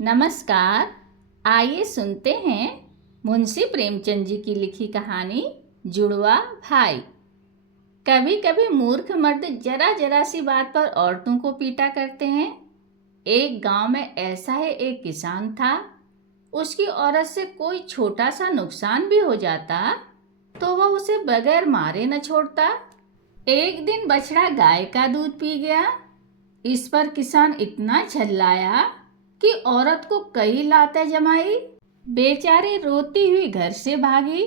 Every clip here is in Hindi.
नमस्कार। आइए सुनते हैं मुंशी प्रेमचंद जी की लिखी कहानी जुड़वा भाई। कभी कभी मूर्ख मर्द जरा जरा सी बात पर औरतों को पीटा करते हैं। एक गांव में ऐसा है, एक किसान था। उसकी औरत से कोई छोटा सा नुकसान भी हो जाता तो वह उसे बगैर मारे न छोड़ता। एक दिन बछड़ा गाय का दूध पी गया। इस पर किसान इतना झल्लाया कि औरत को कई लातें जमाई। बेचारी रोती हुई घर से भागी।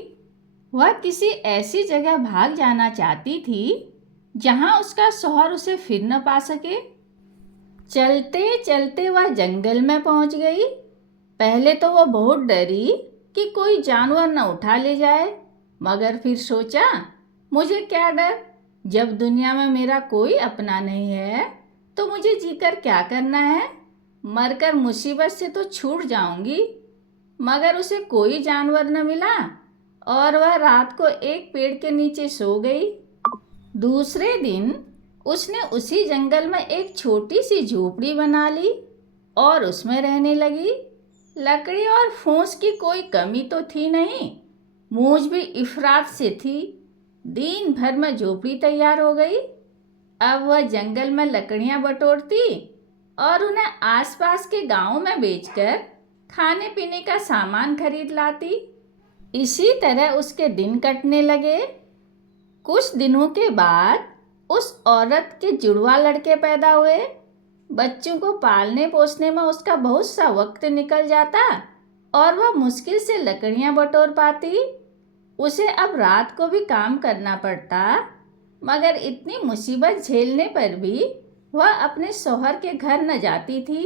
वह किसी ऐसी जगह भाग जाना चाहती थी जहां उसका शौहर उसे फिर न पा सके। चलते चलते वह जंगल में पहुंच गई। पहले तो वह बहुत डरी कि कोई जानवर न उठा ले जाए, मगर फिर सोचा, मुझे क्या डर, जब दुनिया में मेरा कोई अपना नहीं है तो मुझे जीकर क्या करना है। मरकर मुसीबत से तो छूट जाऊंगी। मगर उसे कोई जानवर न मिला और वह रात को एक पेड़ के नीचे सो गई। दूसरे दिन उसने उसी जंगल में एक छोटी सी झोपड़ी बना ली और उसमें रहने लगी। लकड़ी और फूस की कोई कमी तो थी नहीं, मूंज भी इफरात से थी। दिन भर में झोपड़ी तैयार हो गई। अब वह जंगल में लकड़ियां बटोरती और उन्हें आसपास के गांवों में बेचकर खाने पीने का सामान खरीद लाती। इसी तरह उसके दिन कटने लगे। कुछ दिनों के बाद उस औरत के जुड़वा लड़के पैदा हुए। बच्चों को पालने पोसने में उसका बहुत सा वक्त निकल जाता और वह मुश्किल से लकड़ियां बटोर पाती। उसे अब रात को भी काम करना पड़ता, मगर इतनी मुसीबत झेलने पर भी वह अपने शौहर के घर न जाती थी।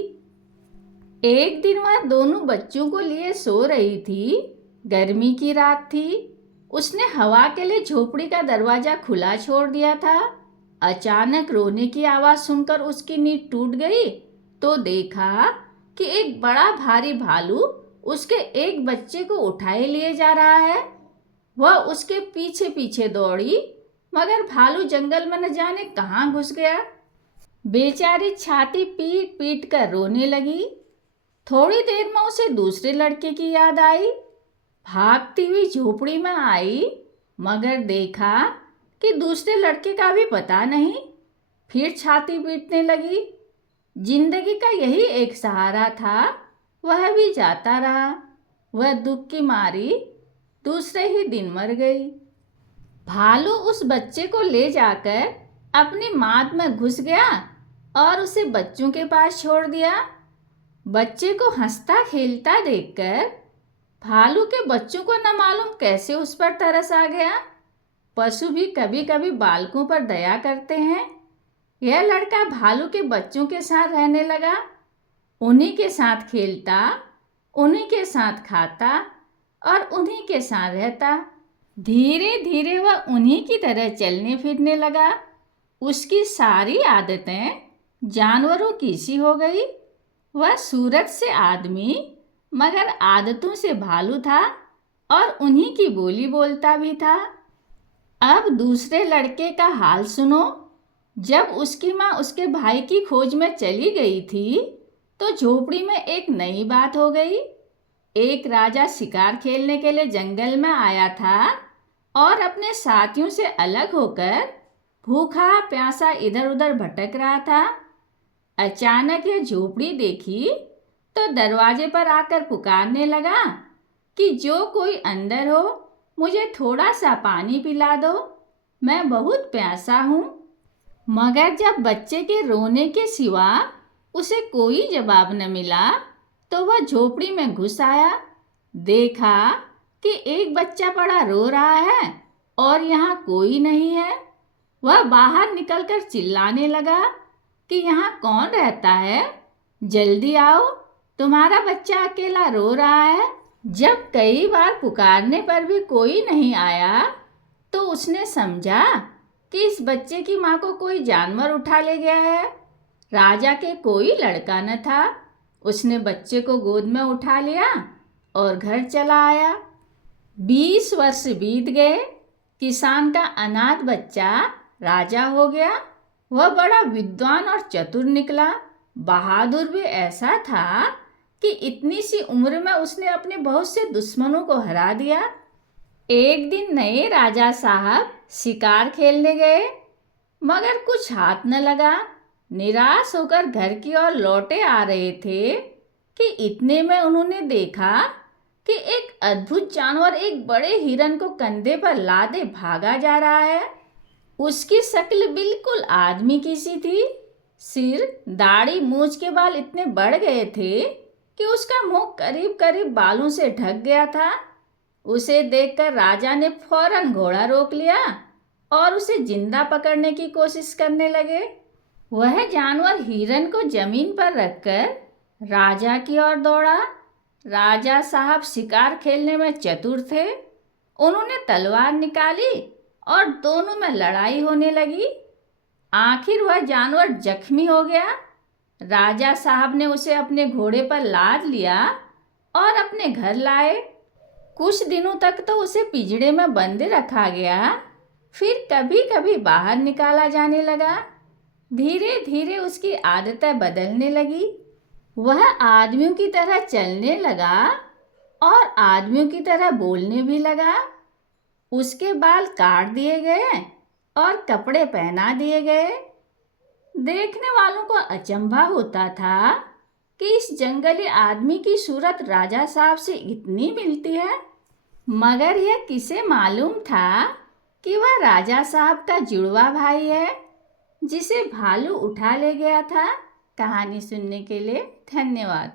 एक दिन वह दोनों बच्चों को लिए सो रही थी। गर्मी की रात थी। उसने हवा के लिए झोपड़ी का दरवाजा खुला छोड़ दिया था। अचानक रोने की आवाज सुनकर उसकी नींद टूट गई तो देखा कि एक बड़ा भारी भालू उसके एक बच्चे को उठाए लिए जा रहा है। वह उसके पीछे पीछे दौड़ी, मगर भालू जंगल में न जाने कहाँ घुस गया। बेचारी छाती पीट पीट कर रोने लगी। थोड़ी देर में उसे दूसरे लड़के की याद आई। भागती हुई झोपड़ी में आई, मगर देखा कि दूसरे लड़के का भी पता नहीं। फिर छाती पीटने लगी। जिंदगी का यही एक सहारा था, वह भी जाता रहा। वह दुख की मारी दूसरे ही दिन मर गई। भालू उस बच्चे को ले जाकर अपनी माद में घुस गया और उसे बच्चों के पास छोड़ दिया। बच्चे को हंसता खेलता देखकर भालू के बच्चों को न मालूम कैसे उस पर तरस आ गया। पशु भी कभी कभी बालकों पर दया करते हैं। यह लड़का भालू के बच्चों के साथ रहने लगा। उन्हीं के साथ खेलता, उन्हीं के साथ खाता और उन्हीं के साथ रहता। धीरे धीरे वह उन्हीं की तरह चलने फिरने लगा। उसकी सारी आदतें जानवरों की सी हो गई। वह सूरत से आदमी मगर आदतों से भालू था और उन्हीं की बोली बोलता भी था। अब दूसरे लड़के का हाल सुनो। जब उसकी माँ उसके भाई की खोज में चली गई थी तो झोपड़ी में एक नई बात हो गई। एक राजा शिकार खेलने के लिए जंगल में आया था और अपने साथियों से अलग होकर भूखा प्यासा इधर उधर भटक रहा था। अचानक यह झोपड़ी देखी तो दरवाजे पर आकर पुकारने लगा कि जो कोई अंदर हो, मुझे थोड़ा सा पानी पिला दो, मैं बहुत प्यासा हूँ। मगर जब बच्चे के रोने के सिवा उसे कोई जवाब न मिला तो वह झोपड़ी में घुस आया। देखा कि एक बच्चा बड़ा रो रहा है और यहाँ कोई नहीं है। वह बाहर निकलकर चिल्लाने लगा कि यहाँ कौन रहता है, जल्दी आओ, तुम्हारा बच्चा अकेला रो रहा है। जब कई बार पुकारने पर भी कोई नहीं आया तो उसने समझा कि इस बच्चे की माँ को कोई जानवर उठा ले गया है। राजा के कोई लड़का न था। उसने बच्चे को गोद में उठा लिया और घर चला आया। 20 वर्ष बीत गए। किसान का अनाथ बच्चा राजा हो गया। वह बड़ा विद्वान और चतुर निकला। बहादुर भी ऐसा था कि इतनी सी उम्र में उसने अपने बहुत से दुश्मनों को हरा दिया। एक दिन नए राजा साहब शिकार खेलने गए, मगर कुछ हाथ न लगा। निराश होकर घर की ओर लौटे आ रहे थे कि इतने में उन्होंने देखा कि एक अद्भुत जानवर एक बड़े हिरन को कंधे पर लादे भागा जा रहा है। उसकी शक्ल बिल्कुल आदमी की सी थी। सिर, दाढ़ी, मूंछ के बाल इतने बढ़ गए थे कि उसका मुंह करीब करीब बालों से ढक गया था। उसे देखकर राजा ने फौरन घोड़ा रोक लिया और उसे जिंदा पकड़ने की कोशिश करने लगे। वह जानवर हिरन को जमीन पर रखकर राजा की ओर दौड़ा। राजा साहब शिकार खेलने में चतुर थे। उन्होंने तलवार निकाली और दोनों में लड़ाई होने लगी। आखिर वह जानवर जख्मी हो गया। राजा साहब ने उसे अपने घोड़े पर लाद लिया और अपने घर लाए। कुछ दिनों तक तो उसे पिंजड़े में बंद रखा गया, फिर कभी कभी बाहर निकाला जाने लगा। धीरे धीरे उसकी आदतें बदलने लगी। वह आदमियों की तरह चलने लगा और आदमियों की तरह बोलने भी लगा। उसके बाल काट दिए गए और कपड़े पहना दिए गए। देखने वालों को अचंभा होता था कि इस जंगली आदमी की सूरत राजा साहब से इतनी मिलती है, मगर यह किसे मालूम था कि वह राजा साहब का जुड़वा भाई है, जिसे भालू उठा ले गया था। कहानी सुनने के लिए धन्यवाद।